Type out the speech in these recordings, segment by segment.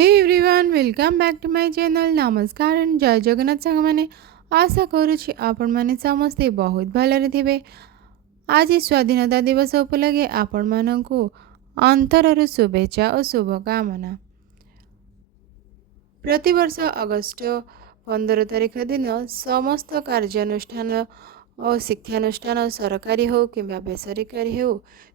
Hey everyone welcome back to my channel. नमस्कार and जय जगन्नाथ सांग मैंने आशा करुछि आपण माने समस्ते बहुत भलरे थिबे। आज स्वाधीनता दिवस उपलक्षे आपण मानकु अंतरर शुभेच्छा और शुभकामना। प्रतिवर्ष अगस्ट 15 तारिख दिन समस्त कार्यानुष्ठान और शिक्षानुष्ठान सरकारी हो कि बेसरकारी हो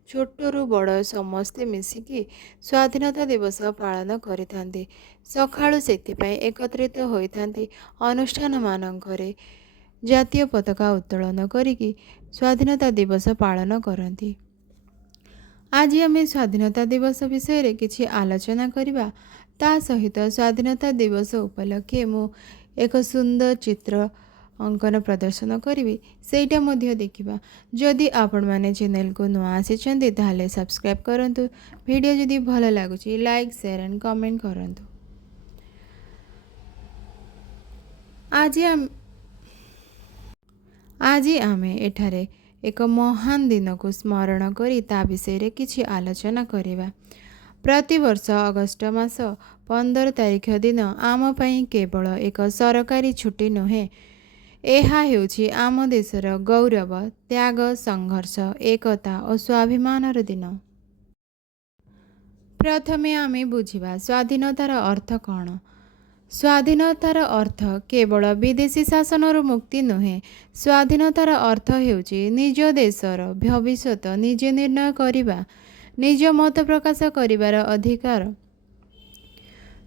छोटू बड़ समस्ते मिसिकी स्वाधीनता दिवस पालन करिथांती। सकाळु सेतिपाई एकत्रित होइथांती अनुष्ठान मानकरे जातीय पताका उत्तोलन करिकी स्वाधीनता दिवस पालन करती। आज आम स्वाधीनता दिवस विषय किछि आलोचना करिबा। ता सहित स्वाधीनता दिवस उपलक्षे मु एक सुंदर चित्र अंकन प्रदर्शन करी सेटा मध्य देखिबा। जदि आपण माने चैनल को नुआ आसिचंदी ताले सब्सक्राइब करंतु। वीडियो जदि भल लागुची लाइक शेयर एंड कमेंट करंतु। आज आमे एठारे एक महान दिन को स्मरण करी ता विषय किछि आलोचना करिबा। प्रतिवर्ष अगस्ट मास 15 तारिख दिन आम पई केवल एक सरकारी छुट्टी नुहे, एहा हेउछि आम देशर गौरव, त्याग, संघर्ष, एकता और स्वाभिमानर दिन। प्रथमे आमे बुझिबा स्वाधीनतार अर्थ कौन। स्वाधीनतार अर्थ केवल विदेशी शासनर मुक्ति नुहे। स्वाधीनतार अर्थ हेउछि निज देशर भविष्यत निजे निर्णय करिबा, निज मत प्रकाश करिबार अधिकार,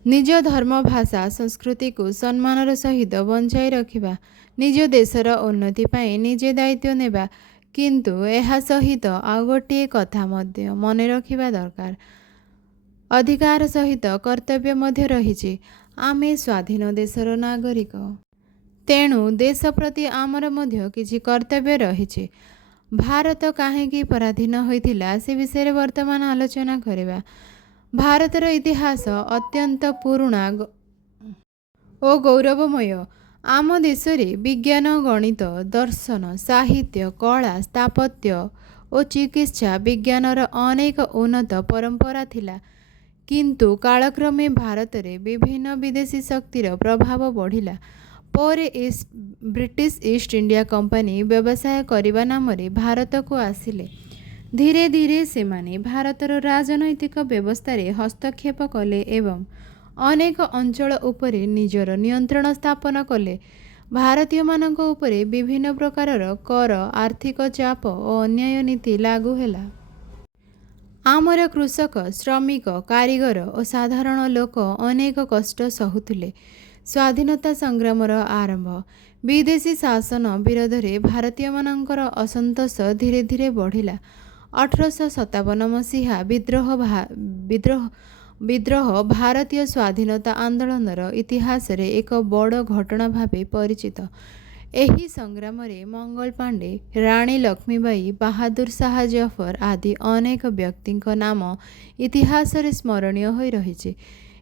निज धर्म, भाषा, संस्कृति को सम्मानर सहित बंचाई रखिबा, निज देशर उन्नति पाई निजे दायित्व नेबा। किंतु एहा सहित आउ गोटे कथा मध्य मन रखिबा दरकार। अधिकार सहित कर्तव्य मध्य रहिछि। आमे स्वाधीन देशर नागरिक, तेणु देश प्रति आमर मध्य किछि कर्तव्य रहिछि। भारत काहेकि पराधीन होइथिला से विषय वर्तमान आलोचना करिबा। भारतर इतिहास अत्यंत पुराणा और गौरवमय। आम देशरे विज्ञान, गणित, दर्शन, साहित्य, कला, स्थापत्य और चिकित्सा विज्ञानर अनेक उन्नत परंपरा थिला। किंतु कालक्रमे भारतरे विभिन्न विदेशी शक्तिर प्रभाव बढ़िला। पर ब्रिटिश ईस्ट इंडिया कंपनी व्यवसाय करने नाम भारत को आसिले। धीरे धीरे सेमाने भारतर राजनैतिक व्यवस्था रे हस्तक्षेप कले एवं अनेक अंचल उपरे निजर नियंत्रण स्थापन कले। भारतीय मानक उपरे विभिन्न प्रकारर कर, आर्थिक चाप और अन्याय नीति लागू हैला। आमर कृषक, श्रमिक, कारीगर और साधारण लोक अनेक कष्ट सहुथिले। स्वाधीनता संग्रामर आरंभ विदेशी शासन विरोध रे भारतीय मानकर असंतोष धीरे धीरे बढ़िला। 1857 मसीहा विद्रोह भारतीय स्वाधीनता आंदोलनर इतिहास रे एक बड़ घटना भावे परिचित। एही संग्राम रे मंगल पांडे, रानी लक्ष्मीबाई, बहादुर शाह जफर आदि अनेक व्यक्तिଙ୍କ नाम इतिहास रे स्मरणीय होई रहिছে।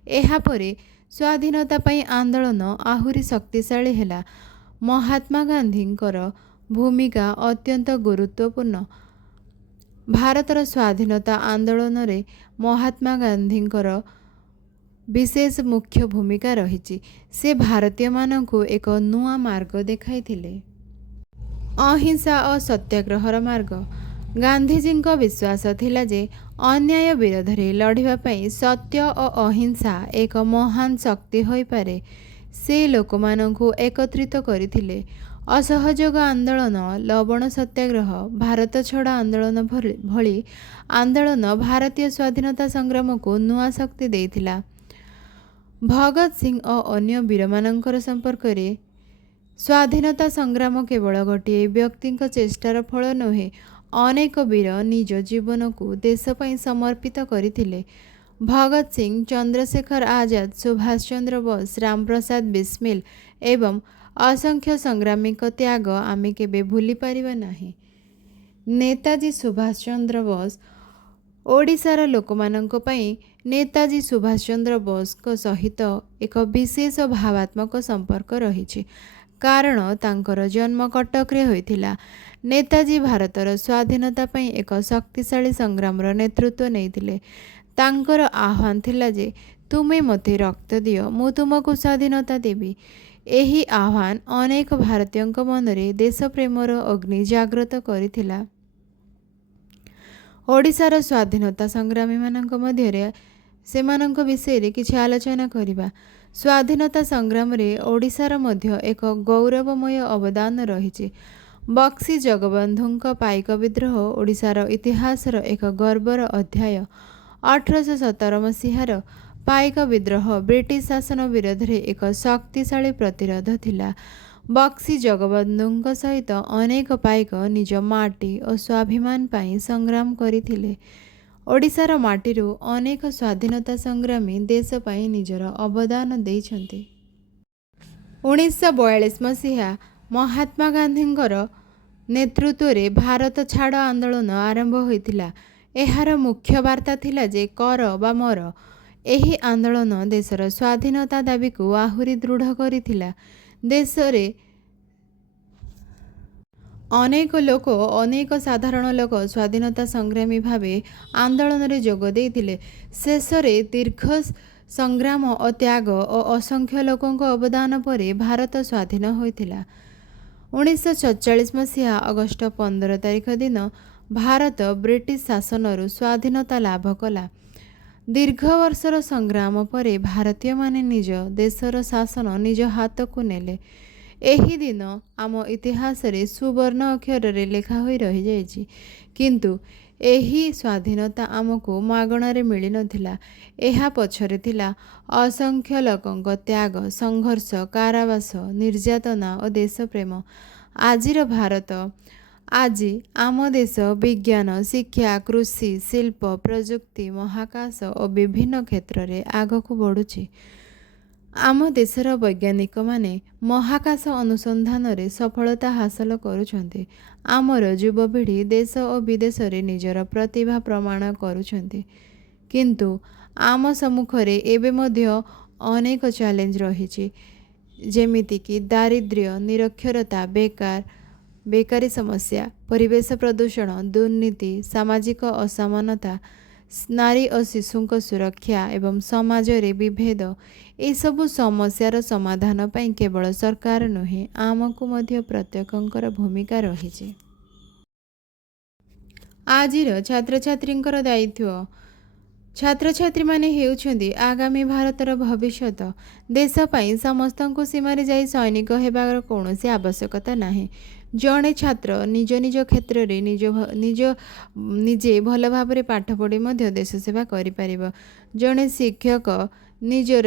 एहा परे स्वाधीनता पाई आंदोलन आहुरी शक्तिशाली हैला। महात्मा गांधींकर भूमिका अत्यंत गुरुत्वपूर्ण। भारतर स्वाधीनता आंदोलन रे महात्मा गांधींकर विशेष मुख्य भूमिका रही। से भारतीय मानकु एक नुआ मार्ग देखाइथिले, अहिंसा और सत्याग्रहर मार्ग। गांधीजींको विश्वास थिला जे अन्याय विरोध रे लड़िबा पई सत्य और अहिंसा एक महान शक्ति होई पारे। से लोकमानंकु एकत्रित करिथिले। असहयोग आंदोलन, लवण सत्याग्रह, भारत छड़ा आंदोलन भली आंदोलन भारतीय स्वाधीनता संग्राम को नुआ शक्ति देइथिला। भगत सिंह और अन्य वीरमानंकर संपर्क रे स्वाधीनता संग्राम केवल गोटे व्यक्ति चेष्टार फल नुहे। अनेक वीर निज जीवन को देश पई समर्पित करथिले। भगत सिंह, चंद्रशेखर आजाद, सुभाष चंद्र बोस, रामप्रसाद बिस्मिल एवं असंख्य संग्रामीक त्याग आमे केबे भूली पारिबा नाही। नेताजी सुभाष चंद्र बोस ओडिशार लोकमानंक पई नेताजी सुभाष चंद्र बोस को सहित एक विशेष भावात्मक संपर्क रही। कारण तांकर जन्म कटक रे होइथिला। नेताजी भारतर स्वाधीनता पई एक शक्तिशाली संग्रामर नेतृत्व नैथिले। तांकर आह्वान थिला जे ତୁମେ ମୋତେ ରକ୍ତ ଦିଅ, ମୁଁ ତୁମକୁ ସ୍ୱାଧୀନତା ଦେବି। ଏହି ଆହ୍ୱାନ ଅନେକ ଭାରତୀୟଙ୍କ ମନରେ ଦେଶପ୍ରେମର ଅଗ୍ନି ଜାଗ୍ରତ କରିଥିଲା। ଓଡ଼ିଶାର ସ୍ୱାଧୀନତା ସଂଗ୍ରାମୀମାନଙ୍କ ମଧ୍ୟରେ ସେମାନଙ୍କ ବିଷୟରେ କିଛି ଆଲୋଚନା କରିବା। ସ୍ୱାଧୀନତା ସଂଗ୍ରାମରେ ଓଡ଼ିଶାର ମଧ୍ୟ ଏକ ଗୌରବମୟ ଅବଦାନ ରହିଛି। ବକ୍ସି ଜଗବନ୍ଧୁଙ୍କ ପାଇକ ବିଦ୍ରୋହ ଓଡ଼ିଶାର ଇତିହାସର ଏକ ଗର୍ବର ଅଧ୍ୟାୟ। 1817 ମସିହାର ପାଇକ ବିଦ୍ରୋହ ବ୍ରିଟିଶ ଶାସନ ବିରୋଧରେ ଏକ ଶକ୍ତିଶାଳୀ ପ୍ରତିରୋଧ ଥିଲା। ବକ୍ସି ଜଗବନ୍ଧୁଙ୍କ ସହିତ ଅନେକ ପାଇକ ନିଜ ମାଟି ଓ ସ୍ୱାଭିମାନ ପାଇଁ ସଂଗ୍ରାମ କରିଥିଲେ। ଓଡ଼ିଶାର ମାଟିରୁ ଅନେକ ସ୍ୱାଧୀନତା ସଂଗ୍ରାମୀ ଦେଶ ପାଇଁ ନିଜର ଅବଦାନ ଦେଇଛନ୍ତି। 1942 ମସିହା ମହାତ୍ମା ଗାନ୍ଧୀଙ୍କର ନେତୃତ୍ୱରେ ଭାରତ ଛାଡ଼ ଆନ୍ଦୋଳନ ଆରମ୍ଭ ହୋଇଥିଲା। ଏହାର ମୁଖ୍ୟ ବାର୍ତ୍ତା ଥିଲା ଯେ କର ବା ମର। ଏହି ଆନ୍ଦୋଳନ ଦେଶର ସ୍ୱାଧୀନତା ଦାବିକୁ ଆହୁରି ଦୃଢ଼ କରିଥିଲା। ଦେଶରେ ଅନେକ ସାଧାରଣ ଲୋକ ସ୍ୱାଧୀନତା ସଂଗ୍ରାମୀ ଭାବେ ଆନ୍ଦୋଳନରେ ଯୋଗ ଦେଇଥିଲେ। ଶେଷରେ ଦୀର୍ଘ ସଂଗ୍ରାମ ଓ ତ୍ୟାଗ ଓ ଅସଂଖ୍ୟ ଲୋକଙ୍କ ଅବଦାନ ପରେ ଭାରତ ସ୍ୱାଧୀନ ହୋଇଥିଲା। 1947 ମସିହା ଅଗଷ୍ଟ 15 ତାରିଖ ଦିନ ଭାରତ ବ୍ରିଟିଶ ଶାସନରୁ ସ୍ୱାଧୀନତା ଲାଭ କଲା। ଦୀର୍ଘ ବର୍ଷର ସଂଗ୍ରାମ ପରେ ଭାରତୀୟମାନେ ନିଜ ଦେଶର ଶାସନ ନିଜ ହାତକୁ ନେଲେ। ଏହି ଦିନ ଆମ ଇତିହାସରେ ସୁବର୍ଣ୍ଣ ଅକ୍ଷରରେ ଲେଖା ହୋଇ ରହିଯାଇଛି। କିନ୍ତୁ ଏହି ସ୍ୱାଧୀନତା ଆମକୁ ମାଗଣାରେ ମିଳିନଥିଲା। ଏହା ପଛରେ ଥିଲା ଅସଂଖ୍ୟ ଲୋକଙ୍କ ତ୍ୟାଗ, ସଂଘର୍ଷ, କାରାବାସ, ନିର୍ଯାତନା ଓ ଦେଶପ୍ରେମ। ଆଜିର ଭାରତ, ଆଜି ଆମ ଦେଶ ବିଜ୍ଞାନ, ଶିକ୍ଷା, କୃଷି, ଶିଳ୍ପ, ପ୍ରଯୁକ୍ତି, ମହାକାଶ ଓ ବିଭିନ୍ନ କ୍ଷେତ୍ରରେ ଆଗକୁ ବଢ଼ୁଛି। ଆମ ଦେଶର ବୈଜ୍ଞାନିକମାନେ ମହାକାଶ ଅନୁସନ୍ଧାନରେ ସଫଳତା ହାସଲ କରୁଛନ୍ତି। ଆମର ଯୁବପିଢ଼ି ଦେଶ ଓ ବିଦେଶରେ ନିଜର ପ୍ରତିଭା ପ୍ରମାଣ କରୁଛନ୍ତି। କିନ୍ତୁ ଆମ ସମ୍ମୁଖରେ ଏବେ ମଧ୍ୟ ଅନେକ ଚ୍ୟାଲେଞ୍ଜ ରହିଛି, ଯେମିତିକି ଦାରିଦ୍ର୍ୟ, ନିରକ୍ଷରତା, ବେକାରୀ ସମସ୍ୟା, ପରିବେଶ ପ୍ରଦୂଷଣ, ଦୁର୍ନୀତି, ସାମାଜିକ ଅସମାନତା, ନାରୀ ଓ ଶିଶୁଙ୍କ ସୁରକ୍ଷା ଏବଂ ସମାଜରେ ବିଭେଦ। ଏସବୁ ସମସ୍ୟାର ସମାଧାନ ପାଇଁ କେବଳ ସରକାର ନୁହେଁ, ଆମକୁ ମଧ୍ୟ ପ୍ରତ୍ୟେକଙ୍କର ଭୂମିକା ରହିଛି। ଆଜିର ଛାତ୍ରଛାତ୍ରୀଙ୍କର ଦାୟିତ୍ୱ। ଛାତ୍ରଛାତ୍ରୀମାନେ ହେଉଛନ୍ତି ଆଗାମୀ ଭାରତର ଭବିଷ୍ୟତ। ଦେଶ ପାଇଁ ସମସ୍ତଙ୍କୁ ସୀମାରେ ଯାଇ ସୈନିକ ହେବାର କୌଣସି ଆବଶ୍ୟକତା ନାହିଁ। ଜଣେ ଛାତ୍ର ନିଜ ନିଜ କ୍ଷେତ୍ରରେ ନିଜେ ଭଲ ଭାବରେ ପାଠ ପଢ଼ି ମଧ୍ୟ ଦେଶ ସେବା କରିପାରିବ। ଜଣେ ଶିକ୍ଷକ ନିଜର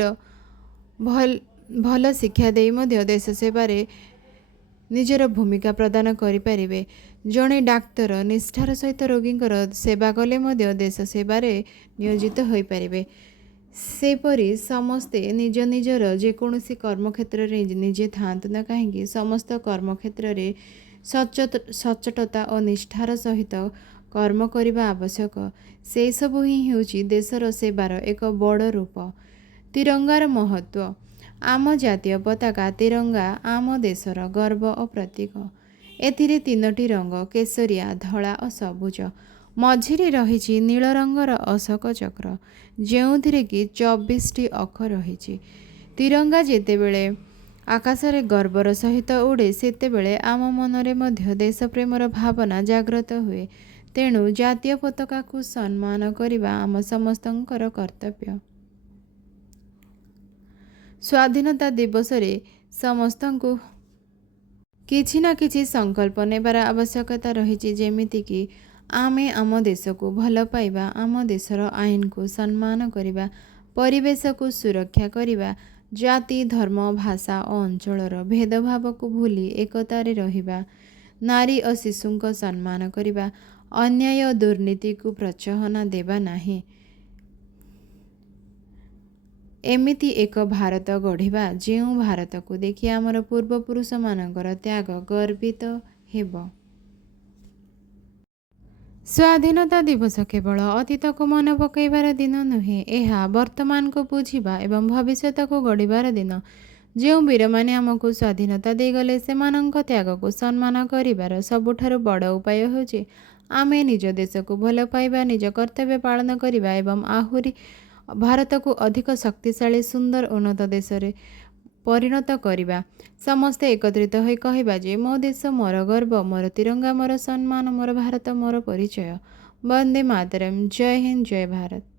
ଭଲ ଶିକ୍ଷା ଦେଇ ମଧ୍ୟ ଦେଶ ସେବାରେ ନିଜର ଭୂମିକା ପ୍ରଦାନ କରିପାରିବେ। ଜଣେ ଡାକ୍ତର ନିଷ୍ଠାର ସହିତ ରୋଗୀଙ୍କର ସେବା କଲେ ମଧ୍ୟ ଦେଶ ସେବାରେ ନିୟୋଜିତ ହୋଇପାରିବେ। ସେପରି ସମସ୍ତେ ନିଜ ନିଜର ଯେକୌଣସି କର୍ମକ୍ଷେତ୍ରରେ ନିଜେ ଥାଆନ୍ତୁ ନା କାହିଁକି, ସମସ୍ତ କର୍ମକ୍ଷେତ୍ରରେ ସଚ୍ଚୋଟତା ଓ ନିଷ୍ଠାର ସହିତ କର୍ମ କରିବା ଆବଶ୍ୟକ। ସେସବୁ ହିଁ ହେଉଛି ଦେଶର ସେବାର ଏକ ବଡ଼ ରୂପ। ତିରଙ୍ଗାର ମହତ୍ତ୍ୱ। ଆମ ଜାତୀୟ ପତାକା ତିରଙ୍ଗା ଆମ ଦେଶର ଗର୍ବ ଓ ପ୍ରତୀକ। ଏଥିରେ 3ଟି ରଙ୍ଗ କେଶରିଆ, ଧଳା ଓ ସବୁଜ। ମଝିରେ ରହିଛି ନୀଳ ରଙ୍ଗର ଅଶୋକ ଚକ୍ର, ଯେଉଁଥିରେ କି 24ଟି ଅଖ ରହିଛି। ତିରଙ୍ଗା ଯେତେବେଳେ ଆକାଶରେ ଗର୍ବର ସହିତ ଉଡ଼େ, ସେତେବେଳେ ଆମ ମନରେ ମଧ୍ୟ ଦେଶପ୍ରେମର ଭାବନା ଜାଗ୍ରତ ହୁଏ। ତେଣୁ ଜାତୀୟ ପତାକାକୁ ସମ୍ମାନ କରିବା ଆମ ସମସ୍ତଙ୍କର କର୍ତ୍ତବ୍ୟ। ସ୍ୱାଧୀନତା ଦିବସରେ ସମସ୍ତଙ୍କୁ କିଛି ନା କିଛି ସଂକଳ୍ପ ନେବାର ଆବଶ୍ୟକତା ରହିଛି, ଯେମିତିକି ଆମେ ଆମ ଦେଶକୁ ଭଲ ପାଇବା, ଆମ ଦେଶର ଆଇନକୁ ସମ୍ମାନ କରିବା, ପରିବେଶକୁ ସୁରକ୍ଷା କରିବା, ଜାତି, ଧର୍ମ, ଭାଷା ଓ ଅଞ୍ଚଳର ଭେଦଭାବକୁ ଭୁଲି ଏକତାରେ ରହିବା, ନାରୀ ଓ ଶିଶୁଙ୍କ ସମ୍ମାନ କରିବା, ଅନ୍ୟାୟ ଓ ଦୁର୍ନୀତିକୁ ପ୍ରୋତ୍ସାହନ ଦେବା ନାହିଁ। ଏମିତି ଏକ ଭାରତ ଗଢ଼ିବା, ଯେଉଁ ଭାରତକୁ ଦେଖି ଆମର ପୂର୍ବପୁରୁଷମାନଙ୍କର ତ୍ୟାଗ ଗର୍ବିତ ହେବ। ସ୍ୱାଧୀନତା ଦିବସ କେବଳ ଅତୀତକୁ ମନେ ପକାଇବାର ଦିନ ନୁହେଁ, ଏହା ବର୍ତ୍ତମାନକୁ ବୁଝିବା ଏବଂ ଭବିଷ୍ୟତକୁ ଗଢ଼ିବାର ଦିନ। ଯେଉଁ ବୀରମାନେ ଆମକୁ ସ୍ୱାଧୀନତା ଦେଇଗଲେ, ସେମାନଙ୍କ ତ୍ୟାଗକୁ ସମ୍ମାନ କରିବାର ସବୁଠାରୁ ବଡ଼ ଉପାୟ ହେଉଛି ଆମେ ନିଜ ଦେଶକୁ ଭଲ ପାଇବା, ନିଜ କର୍ତ୍ତବ୍ୟ ପାଳନ କରିବା ଏବଂ ଆହୁରି ଭାରତକୁ ଅଧିକ ଶକ୍ତିଶାଳୀ ସୁନ୍ଦର ଉନ୍ନତ ଦେଶରେ ପରିଣତ କରିବା। ସମସ୍ତେ ଏକତ୍ରିତ ହୋଇ କହିବା ଯେ ମୋ ଦେଶ ମୋର ଗର୍ବ, ମୋର ତିରଙ୍ଗା ମୋର ସମ୍ମାନ, ମୋର ଭାରତ ମୋର ପରିଚୟ। ବନ୍ଦେ ମାତରମ୍। ଜୟ ହିନ୍ଦ, ଜୟ ଭାରତ।